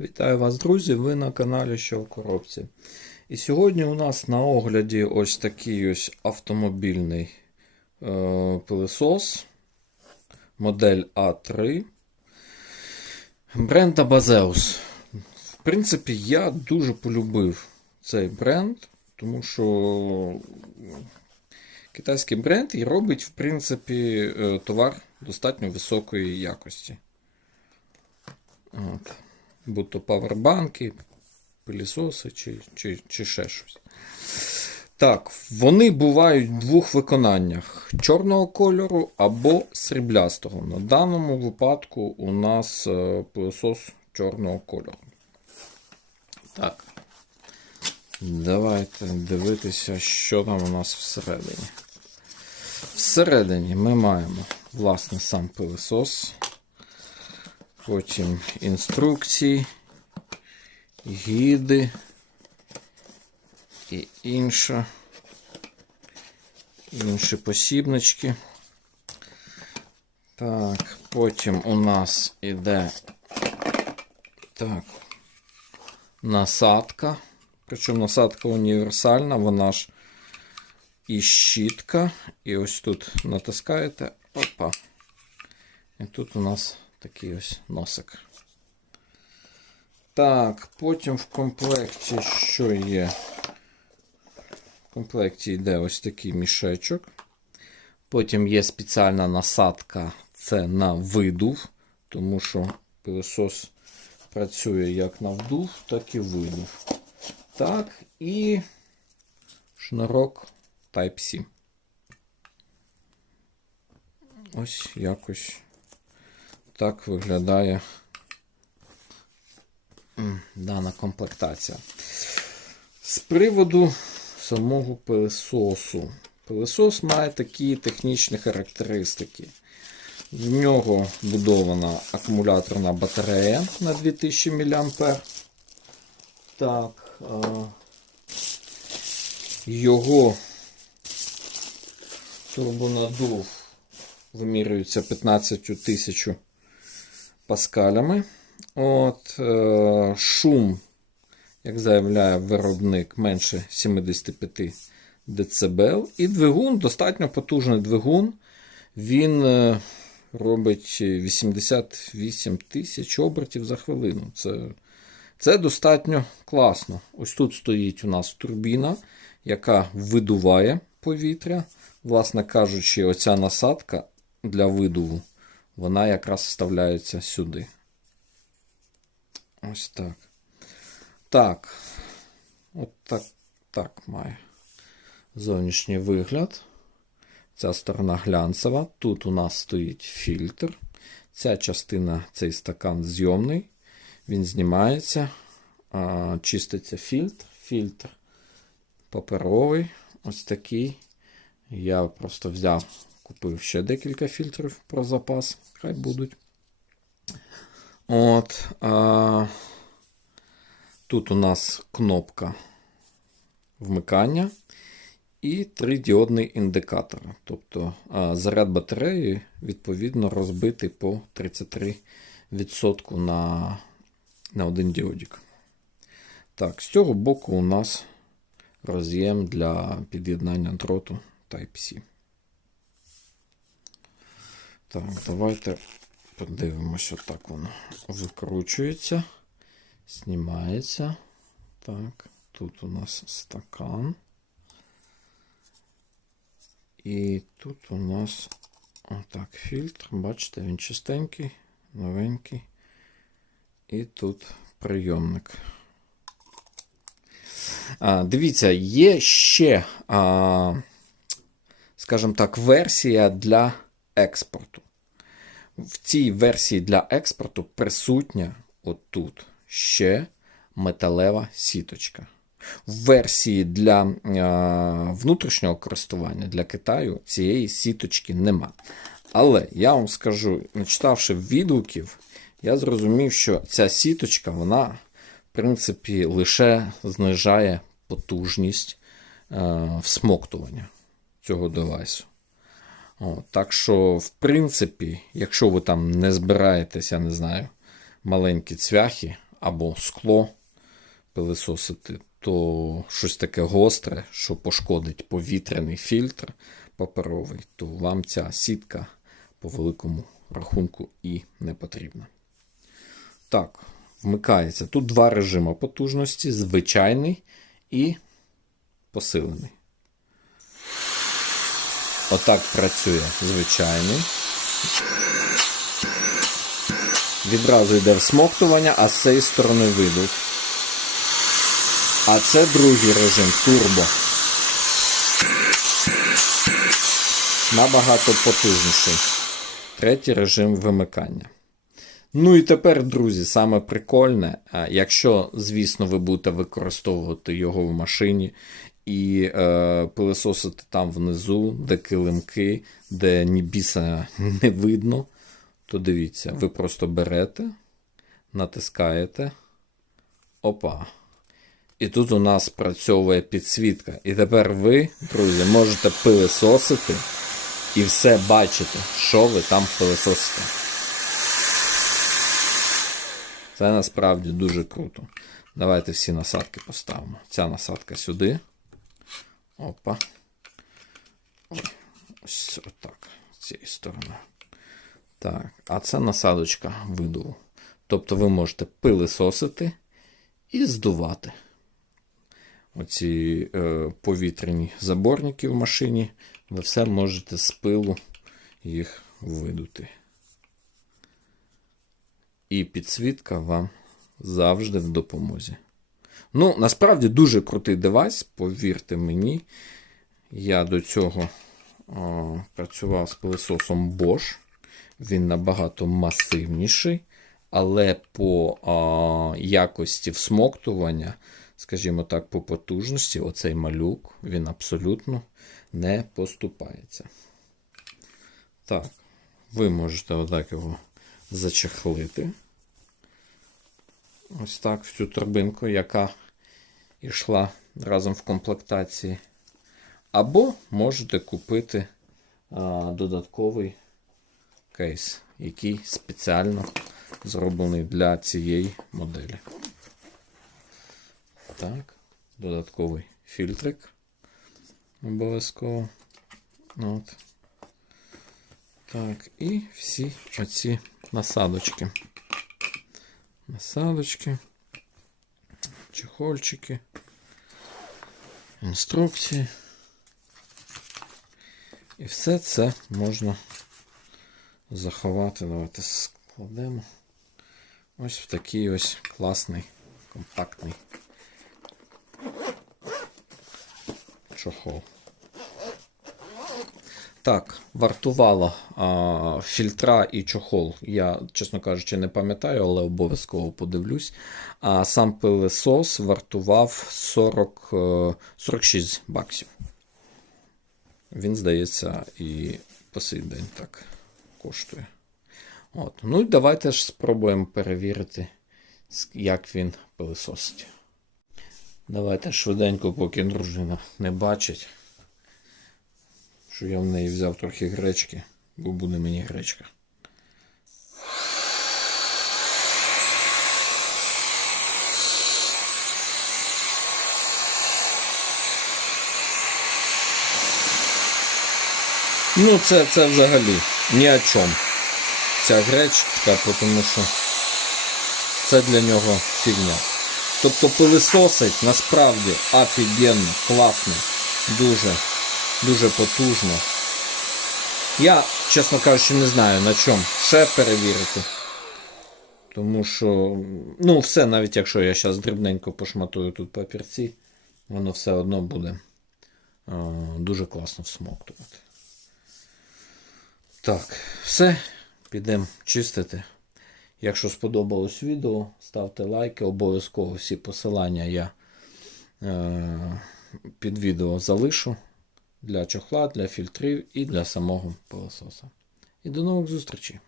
Вітаю вас, друзі! Ви на каналі Що в коробці. І сьогодні у нас на огляді ось такий ось автомобільний е, пилисос, модель А3 бренда Базеус. В принципі, я дуже полюбив цей бренд, тому що китайський бренд і робить, в принципі, е, товар достатньо високої якості. От будь то павербанки, пилісоси чи, чи, чи ще щось. Так, вони бувають в двох виконаннях: чорного кольору або сріблястого. На даному випадку у нас е, пилосос чорного кольору. Так. Давайте дивитися, що там у нас всередині. Всередині ми маємо, власне, сам пилосос. Потім інструкції, гіди і інша, інші посібнички. Так, потім у нас іде так, насадка. Причому насадка універсальна, вона ж і щітка. І ось тут натискаєте. Опа. І тут у нас такий ось носик. Так, потім в комплекті що є? В комплекті йде ось такий мішечок. Потім є спеціальна насадка, це на видув, тому що пилосос працює як на вдув, так і видув. Так, і шнурок Type-C. Ось якось так виглядає дана комплектація. З приводу самого пилесосу. Пилесос має такі технічні характеристики. В нього будована акумуляторна батарея на 2000 мА. Так, його турбонадув вимірюється 15 тисяч паскалями. От, е, Шум, як заявляє виробник, менше 75 дБ. І двигун достатньо потужний двигун. Він е, робить 88 тисяч обертів за хвилину. Це, Це достатньо класно. Ось тут стоїть у нас турбіна, яка видуває повітря. Власне кажучи, оця насадка для видуву, вона якраз вставляється сюди. Ось так. Так. От так, так має зовнішній вигляд. Ця сторона глянцева. Тут у нас стоїть фільтр. Ця частина, цей стакан зйомний. Він знімається, чиститься фільтр. Фільтр паперовий. Ось такий. Я просто взяв, купив ще декілька фільтрів про запас. Хай будуть. От. А, Тут у нас кнопка вмикання і три індикатор. Тобто а, заряд батареї, відповідно, розбитий по 33% на, на один діодик. Так, з цього боку у нас роз'єм для під'єднання дроту Type-C. Так, давайте подивимося, так воно викручується, знімається. Так, тут у нас стакан. І тут у нас отак фільтр. Бачите, він чистенький, новенький. І тут прийомник. А, Дивіться, є ще, а, скажімо так, версія для експорту. В цій версії для експорту присутня отут ще металева сіточка. В версії для а, внутрішнього користування для Китаю цієї сіточки нема. Але я вам скажу, начитавши відгуків, я зрозумів, що ця сіточка, вона, в принципі, лише знижає потужність а, всмоктування цього девайсу. О, так що, в принципі, якщо ви там не збираєтесь, я не знаю, маленькі цвяхи, або скло пилисосити, то щось таке гостре, що пошкодить повітряний фільтр паперовий, то вам ця сітка по великому рахунку і не потрібна. Так, вмикається. Тут два режими потужності: звичайний і посилений. Отак працює звичайний. Відразу йде всмоктування, а з цієї сторони видув. А це другий режим турбо. Набагато потужніший. Третій режим вимикання. Ну і тепер, друзі, саме прикольне, якщо, звісно, ви будете використовувати його в машині і е, пилисосити там внизу, де килимки, де ні біса не видно, то дивіться, ви просто берете, натискаєте. Опа. І тут у нас працьовує підсвітка. І тепер ви, друзі, можете пилисосити і все бачите, що ви там пилисосите. Це насправді дуже круто. Давайте всі насадки поставимо. Ця насадка сюди. Опа. Ось отак. З цієї сторони. Так, а це насадочка видуву. Тобто ви можете пилисосити і здувати. Оці е, повітряні заборники в машині. Ви все можете з пилу їх видути. І підсвітка вам завжди в допомозі. Ну, насправді дуже крутий девайс, повірте мені. Я до цього о, працював з пилососом Bosch. Він набагато масивніший, але по о, якості всмоктування, скажімо так, по потужності, оцей малюк, він абсолютно не поступається. Так, ви можете отак його зачехлити. Ось так в цю торбинку, яка йшла разом в комплектації. Або можете купити а, додатковий кейс, який спеціально зроблений для цієї моделі. Так, додатковий фільтрик. Обов'язково. От. Так, і всі оці насадочки. Насадочки, чехольчики, інструкції. І все це можна заховати. Давайте складемо. Ось в такий ось класний, компактний чохол. Так, вартувало а, фільтра і чохол. Я, чесно кажучи, не пам'ятаю, але обов'язково подивлюсь. А сам пилесос вартував 40, е, 46 баксів. Він, здається, і по сей день так коштує. От. Ну і давайте ж спробуємо перевірити, як він пилесосить. Давайте швиденько, поки дружина не бачить що я в неї взяв трохи гречки, бо буде мені гречка. Ну, це, це взагалі ні о чому. Ця гречка, тому що це для нього фігня. Тобто пилисосить насправді офігенно, класно, дуже дуже потужно. Я, чесно кажучи, не знаю на чому ще перевірити. Тому що, ну, все, навіть якщо я зараз дрібненько пошматую тут папірці, воно все одно буде е, дуже класно всмоктувати. Так, все, підемо чистити. Якщо сподобалось відео, ставте лайки, обов'язково всі посилання я е, під відео залишу для чохла, для фільтрів і для самого пилососа. І до нових зустрічей!